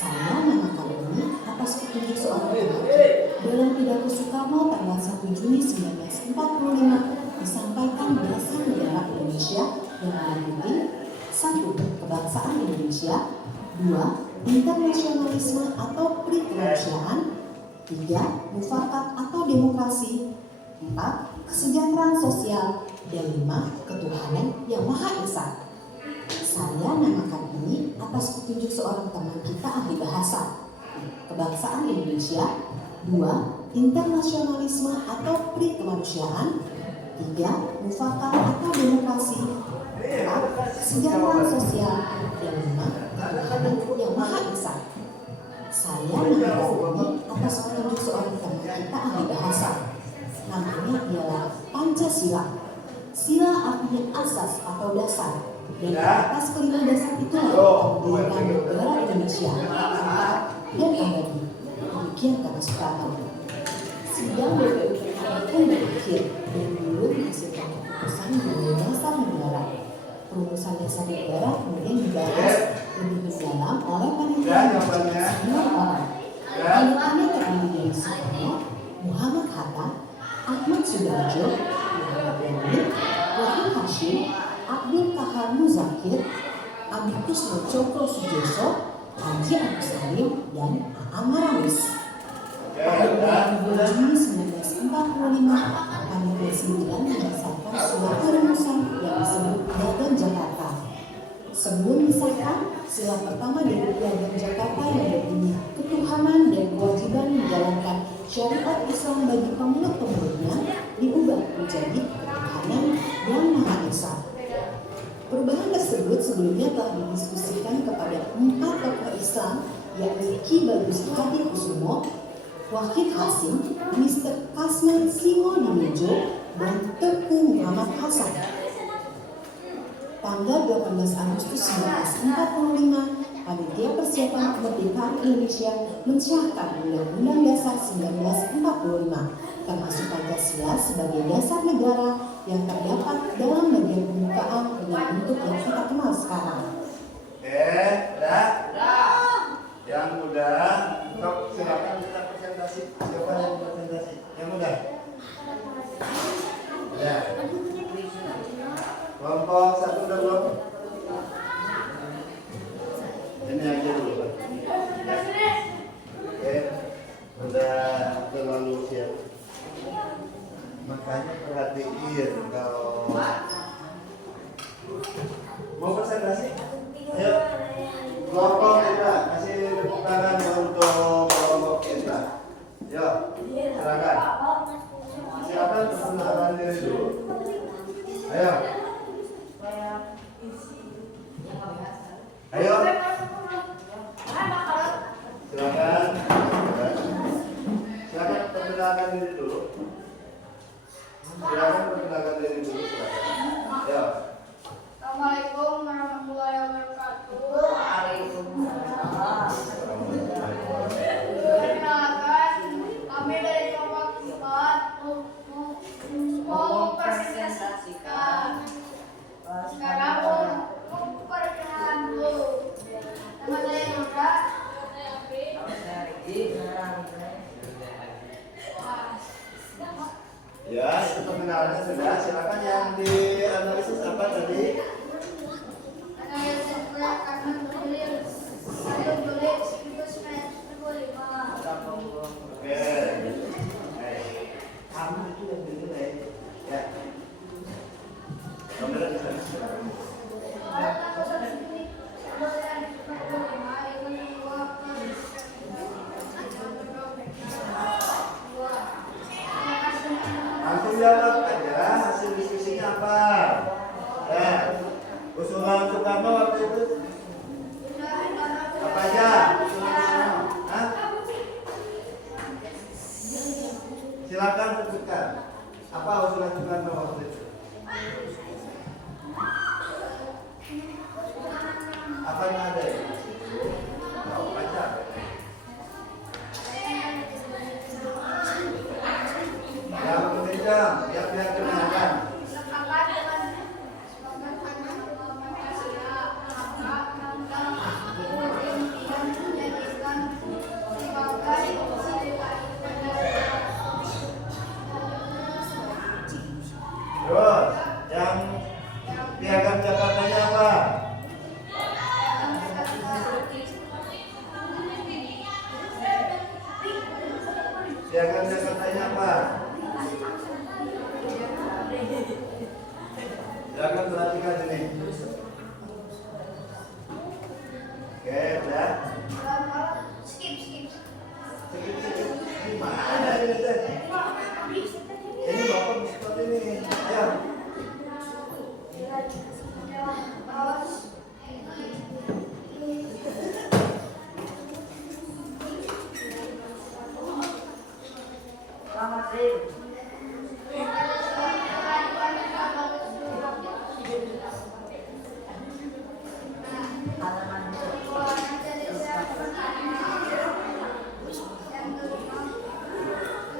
Saya namakan ini atas petunjuk seorang lelaki. Dalam pidato Soekarno tanggal 1 Juni 1945 disampaikan dasar negara Indonesia yang meliputi 1. Kebangsaan Indonesia, 2. Internasionalisme atau pri kemanusiaan, 3. Mufakat atau demokrasi, 4. Kesejahteraan sosial, dan 5. Ketuhanan yang Maha Esa. Saya namakan ini atas petunjuk seorang teman kita ahli bahasa. Kebangsaan Indonesia, 2. Internasionalisme atau pri kemanusiaan, 3. Mufakat atau demokrasi, 4. Kesejahteraan sosial, dan 5. Ketuhanan yang Maha Esa. Saya namakan ini atas petunjuk seorang teman kita ahli bahasa. Namanya ialah Pancasila. Sila artinya asas atau dasar. Dan atas kelima dasar itulah kita mendirikan negara Indonesia, dan abadi. Demikian kata Soekarno. Sidang BPU PKI pun berakhir dan belum menghasilkan keputusan mengenai dasar negara. Perumusan dasar negara kemudian dibahas lebih mendalam oleh panitia yang 9 orang. Panitia terdiri dari Soekarno, Muhammad Hatta, Ahmad Sudarjo, Muhammad Yani, Wahid Hashim, Abdul Kahar Muzakir, Amikus Cokro Sujoso, Haji Agus Salim, dan Amaramis. Pada bulan Juni 1945, panitia 9 mendasarkan suatu rumusan yang disebut Piagam Jakarta. Sebelum disahkan, sila pertama dari Piagam Jakarta yang berbunyi ketuhanan dan kewajiban menjalankan syariat Islam bagi pemeluk-pemeluknya diubah menjadi ketuhanan yang Maha Esa. Perubahan tersebut sebelumnya telah didiskusikan kepada 4 tokoh Islam, yakni Ki Bagus Hadi Kusumo, Wahid Hasim, Mr. Kasman Simodimejo, dan Teuku Muhammad Hasan. Tanggal 18 Agustus 1945, Panitia Persiapan Kemerdekaan Indonesia mensahkan Undang-Undang Dasar 1945, termasuk Pancasila sebagai dasar negara yang terdapat dalam bagian pembukaan dengan bentuk yang kita kenal sekarang. Yang udah, silakan kita presentasi. Siapa yang presentasi? Yang udah? Ya. Kelompok 1 udah belum? Ini aja dulu, Pak. Oke, udah terlalu siap. Makanya perhatiin kalau mau presentasi. Ayo, kelompok kita kasih tepuk tangan untuk kelompok kita. Yo, silakan. Silakan perkenalkan diri dulu. Ayo. Ayo. Silakan. Silakan perkenalkan diri dulu. Silakan perkenalkan diri dulu. Silakan. sudah. Silakan yang dianalisis apa tadi? Oke. Kamu itu yang dinilai. Ya. Kamera di sana. Langsung jawab aja hasil diskusinya apa. Ya. Usulan Soekarno waktu itu apa aja? Hah? Silakan sebutkan. Apa usulan Soekarno waktu itu? Apa yang ada ya? Oh, baca. Yang kencang, biar kedengaran. Terus, yang piagam Jakartanya apa? Piagam Jakartanya apa? Silakan perhatikan ini. Oke, udah. Skip. Gimana ini teh? Ini bapak seperti ini. Ayo.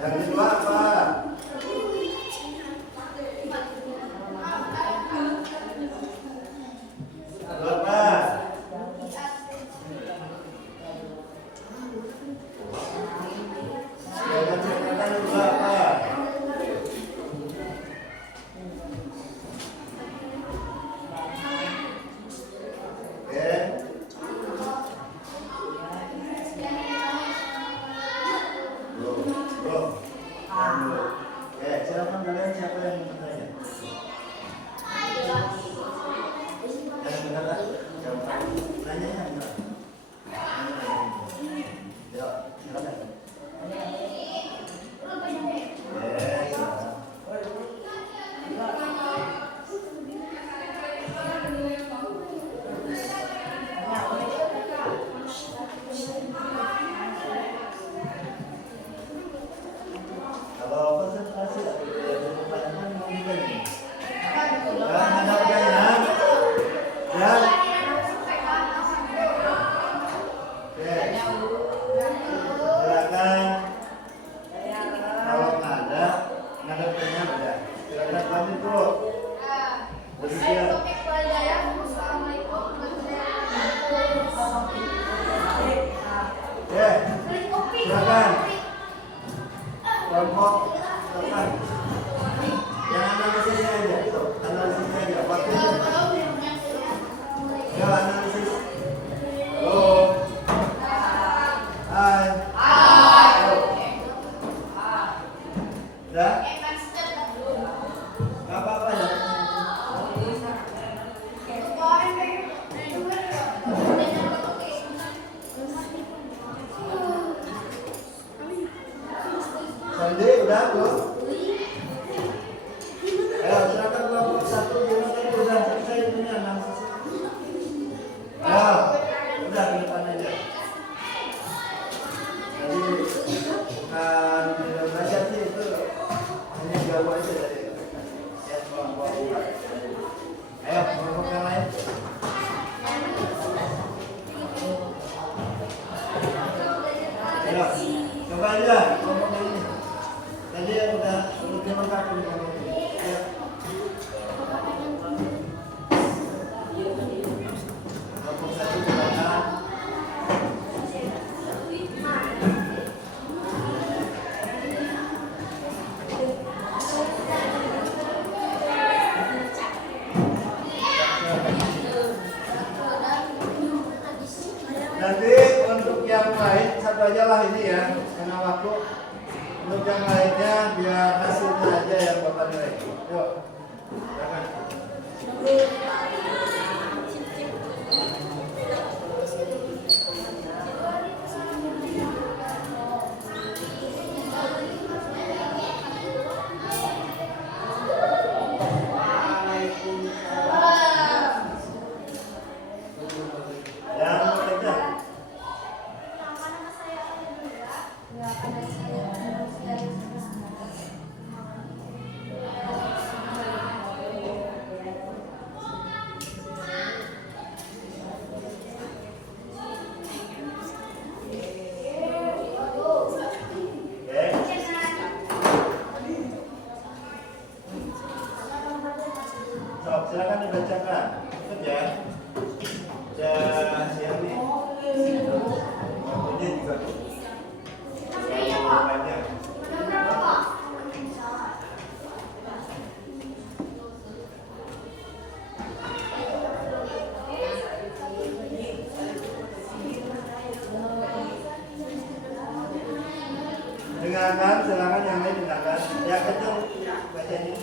Yang kedua apa? Apa? Piagam Jakarta kedua apa? Oke. Bro. Oke, silakan kalian siapa yang mau bertanya? Yang benar kan? Jawab. Nanya yang benar. Yuk, silakan. Yes. Kalau konsentrasi atau pertanyaan mungkin ini. Dan ada pertanyaan? Ya. Oke. Silakan. Kalau nggak ada pertanyaan udah. Silakan lanjut dulu. Bersedia. Oke. Silakan. Kelompok silakan. Yang analisisnya aja. Analisisnya aja. Waktunya. Ya, analisis. Halo. Hai. Udah? Nggak apa-apa ya. Sandi, udah belum? Ayo, silakan kelompok satu gimana tadi udah selesai ini analisis. Ya, udah ke depan aja. Jadi bukan tidak belajar sih itu hanya jauh aja dari ya kelompok. Ayo, kelompok yang lain. Ayo, coba aja kelompok ini. Tadi udah lengkap ini kelompok ini. Ayo. Kelompok satu silakan. satu aja lah ini ya, karena waktu. Untuk yang lainnya biar hasilnya aja yang Bapak nilai. Yuk, silakan. Silakan dibacakan. Ikut ya. Udah siap nih. Waktunya juga terlalu banyak. Dengarkan, silakan yang lain dengarkan. Ya kecil bacanya.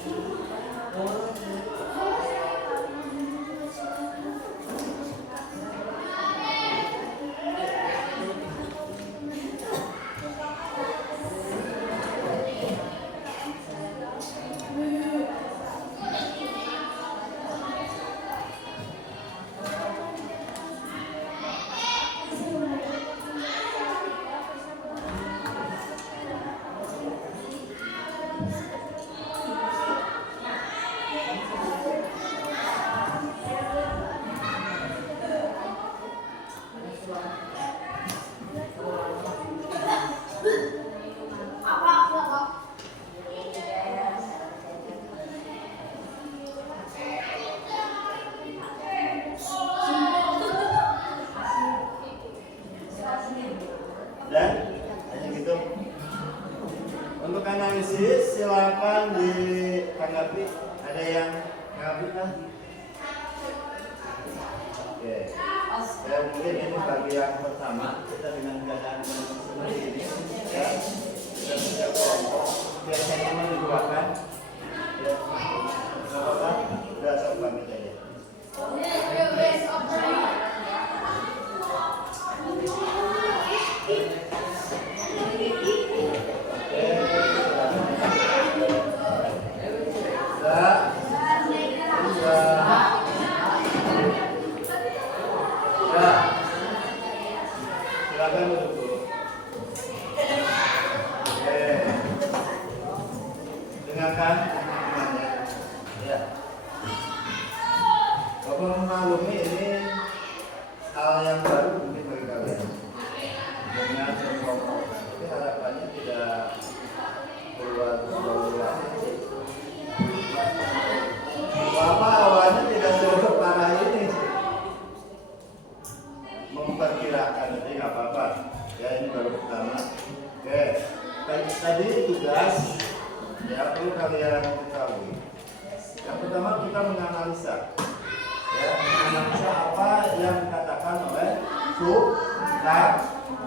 Dan hanya gitu. Untuk analisis silakan ditanggapi. Ada yang tanggapi kan? Oke. Dan mungkin ini bagi yang pertama kita dengan keadaan seperti ini ya kita bisa kelompok biasanya menduakan ya nggak apa-apa udah saya pamit aja. Silakan duduk dulu. Oke. Dengarkan temannya. Ya. Bapak memaklumi ini hal yang baru mungkin bagi kalian. Dengan kelompok. Tapi harapannya tidak keluar jauh-jauh. Bapak awalnya tidak separah ini. Memperkirakan jadi nggak apa-apa ya, ini baru pertama. Oke, tadi tugas ya perlu kalian ketahui. Yang pertama kita menganalisa ya, menganalisa apa yang dikatakan oleh Soekarno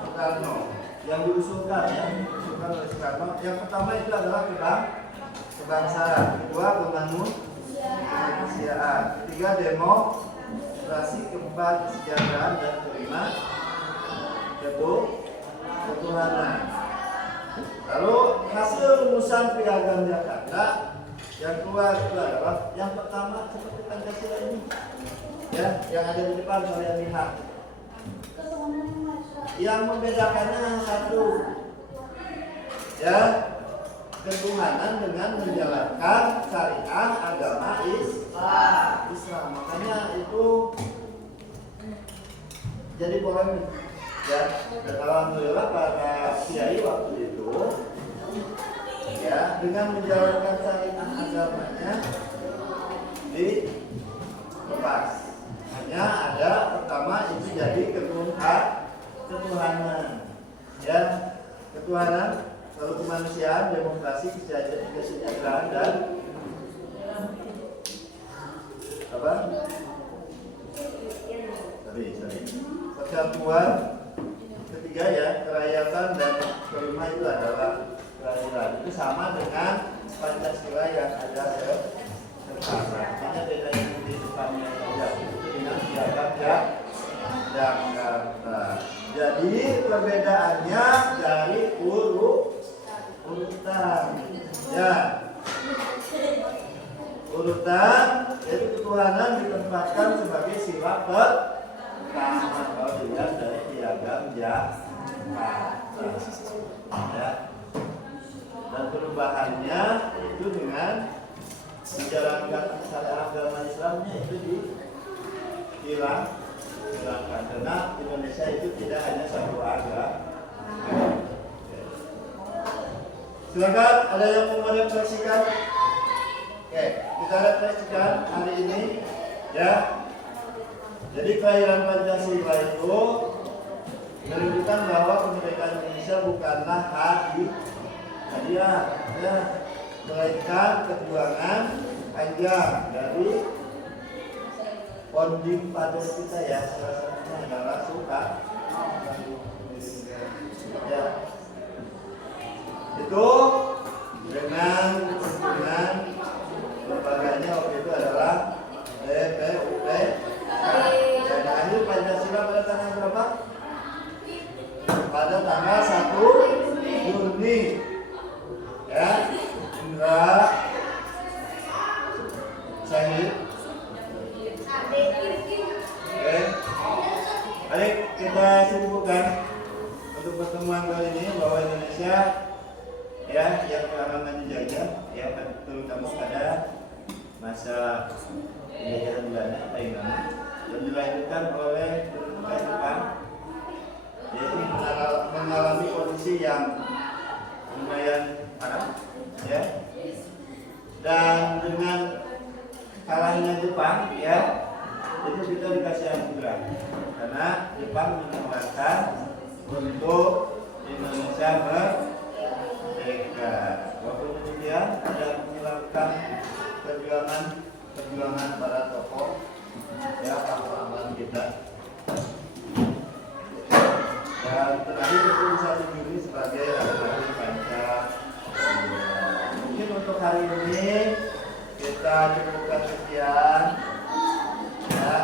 yang diusulkan ya, diusulkan oleh Soekarno. Yang pertama itu adalah kebangsaan, kedua kemanusiaan, ketiga demokrasi, keempat kesejahteraan, dan kelima ketuhanan. Lalu hasil rumusan Piagam Jakarta yang keluar itu adalah yang pertama seperti Pancasila ini ya, yang ada di depan kalian lihat. Yang membedakannya hanya satu ya, ketuhanan dengan menjalankan syariat agama Islam. Makanya itu jadi polemik ya. Dan alhamdulillah para kiai waktu itu ya dengan menjalankan syariat agamanya dilepas. Hanya ada pertama itu jadi ketuhanan ya, ketuhanan, lalu kemanusiaan, demokrasi, kesejahteraan, dan apa? Persatuan. ketiga ya, kerakyatan dan kelima itu adalah kelahiran. Itu sama dengan Pancasila yang ada sekarang. Hanya bedanya di depannya saja. Itu dengan piagam Jakarta. Jadi perbedaannya dari urutan. Ya. Urutan yaitu ketuhanan ditempatkan sebagai sila pertama kalau dilihat dari piagam Jakarta. Ya. Dan perubahannya itu dengan menjalankan syariat agama Islamnya itu dihilangkan karena Indonesia itu tidak hanya satu agama. Silakan, ada yang mau merefleksikan? Oke, kita refleksikan hari ini ya. Jadi kelahiran Pancasila itu menunjukkan bahwa kemerdekaan Indonesia bukanlah hadiah ya, melainkan perjuangan panjang dari founding father kita ya, salah satunya adalah ya. Itu dengan dukungan lembaganya waktu itu adalah BPUP dan akhir Pancasila pada tanggal berapa? Pada tanggal 1 Juni ya. Indra Syahid. Oke. Baik, kita simpulkan untuk pertemuan kali ini bahwa Indonesia ya yang lama dijajah ya terutama pada masa penjajahan Belanda Thailand dan dilahirkan oleh Jepang, yaitu mengalami kondisi yang lumayan parah ya, dan dengan kalahnya Jepang ya itu kita dikasih anugerah karena Jepang menawarkan untuk Indonesia merdeka. Waktu demikian ada melakukan perjuangan para tokoh ya, pahlawan kita. Dan terakhir itu 1 Juni sebagai hari Pancasila. Mungkin untuk hari ini kita cukupkan sekian ya.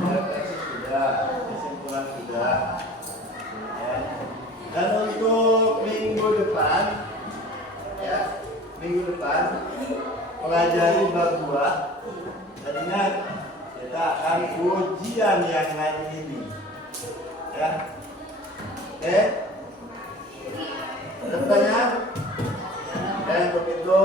Refleksi sudah, kesimpulan sudah ya. Dan untuk minggu depan ya, minggu depan pelajari bab 2 dan ingat kita akan ujian yang lain ini ya. Oke, ada pertanyaan? Dan untuk itu